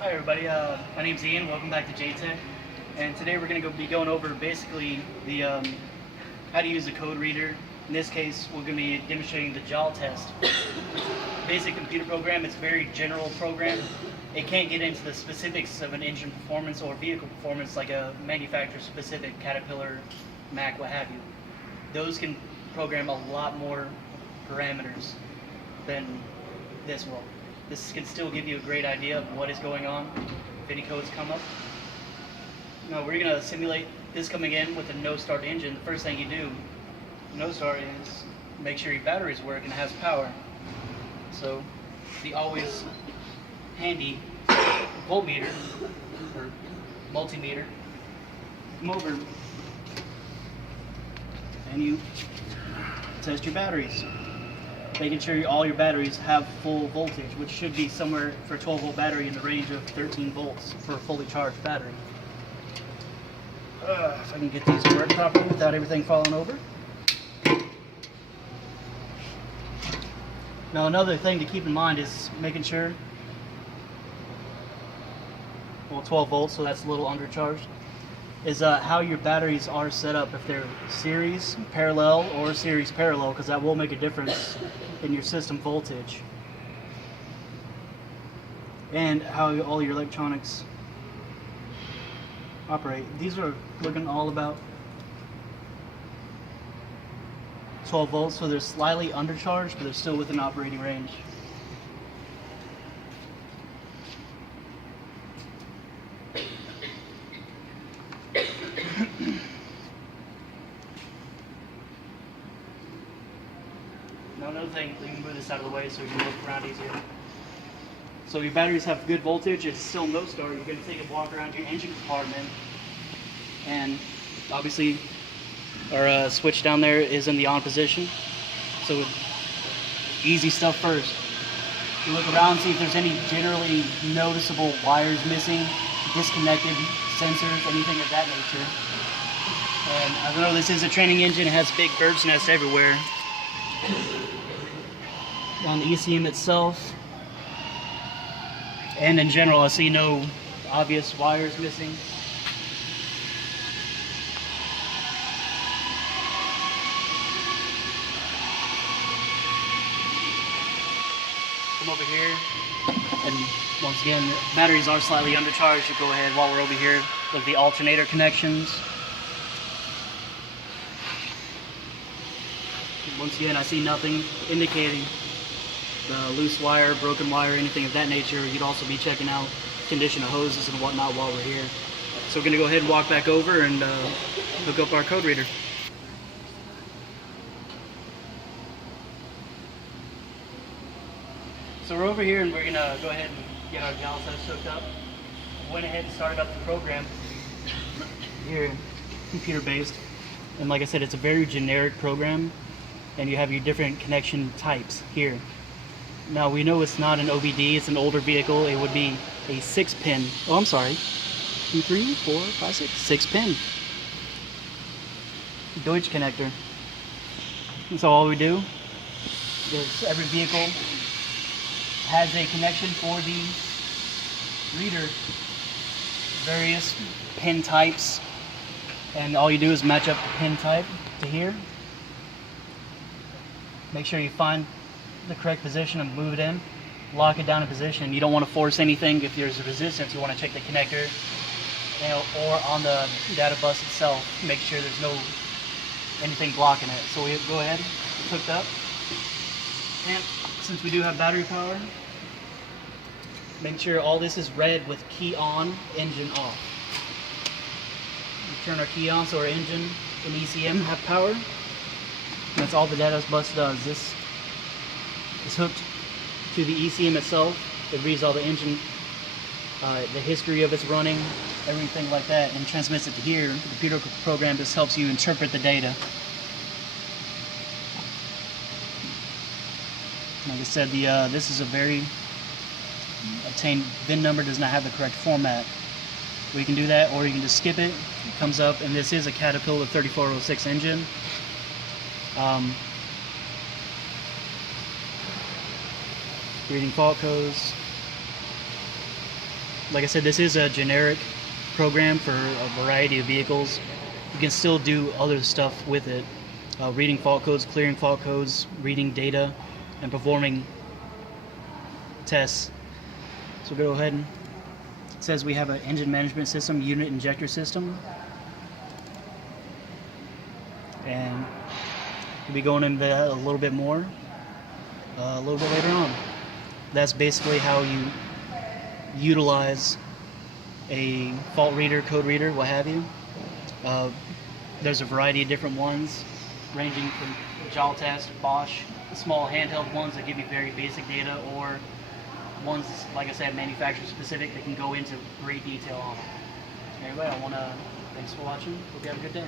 Hi everybody, my name's Ian. Welcome back to JTech, and today we're going to be going over basically the how to use a code reader. In this case, we're going to be demonstrating the JAL test. Basic computer program. It's a very general program. It can't get into the specifics of an engine performance or vehicle performance like a manufacturer-specific Caterpillar, Mack, what have you. Those can program a lot more parameters than this will. This can still give you a great idea of what is going on if any codes come up. Now we're going to simulate this coming in with a no-start engine. The first thing you do, no-start, is make sure your batteries work and has power. So the always handy voltmeter or multimeter, come over and you test your batteries. Making sure all your batteries have full voltage, which should be somewhere for a 12-volt battery in the range of 13 volts for a fully charged battery. If I can get these to work properly without everything falling over. Now another thing to keep in mind is making sure, well, 12 volts, so that's a little undercharged, is how your batteries are set up, if they're series parallel or series parallel, because that will make a difference in your system voltage, and how all your electronics operate. These are looking all about 12 volts, so they're slightly undercharged, but they're still within operating range. Now another thing, we can move this out of the way so we can look around easier. So your batteries have good voltage, it's still no start. You're going to take a walk around your engine compartment, and obviously our switch down there is in the on position. So easy stuff first. You look around and see if there's any generally noticeable wires missing, disconnected sensors, anything of that nature. And I know this is a training engine, it has big bird's nests everywhere. On the ECM itself, and in general, I see no obvious wires missing. Come over here, and once again, batteries are slightly undercharged. You go ahead while we're over here with the alternator connections. Once again, I see nothing indicating loose wire, broken wire, anything of that nature. You'd also be checking out condition of hoses and whatnot while we're here. So we're going to go ahead and walk back over and hook up our code reader. So we're over here and we're going to go ahead and get our JAL test hooked up. Went ahead and started up the program here, computer based. And like I said, it's a very generic program, and you have your different connection types here. Now we know it's not an OBD, it's an older vehicle. It would be a 6-pin, oh I'm sorry, 2, 3, 4, 5, 6 pin Deutsch connector. And so all we do is every vehicle has a connection for the reader, various pin types, and all you do is match up the pin type to here. Make sure you find the correct position and move it in, lock it down in position. You don't want to force anything. If there's a resistance, you want to check the connector, or on the data bus itself, make sure there's no anything blocking it. So we go ahead, it's hooked up, and since we do have battery power, make sure all this is red with key on, engine off. We turn our key on so our engine and ECM have power. And that's all the data bus does. This is hooked to the ECM itself. It reads all the engine, the history of its running, everything like that, and transmits it to here. The computer program just helps you interpret the data. Like I said, this is a very obtained VIN number, does not have the correct format. We can do that, or you can just skip it. It comes up, and this is a Caterpillar 3406 engine. Reading fault codes. like I said, this is a generic program for a variety of vehicles. You can still do other stuff with it, reading fault codes, clearing fault codes, reading data, and performing tests. So go ahead and it says we have an engine management system, unit injector system, and we'll be going into that a little bit more a little bit later on. That's basically how you utilize a fault reader, code reader, what have you. There's a variety of different ones, ranging from JAL test, Bosch, small handheld ones that give you very basic data, or ones, like I said, manufacturer specific that can go into great detail on them. Anyway, thanks for watching. Hope you have a good day.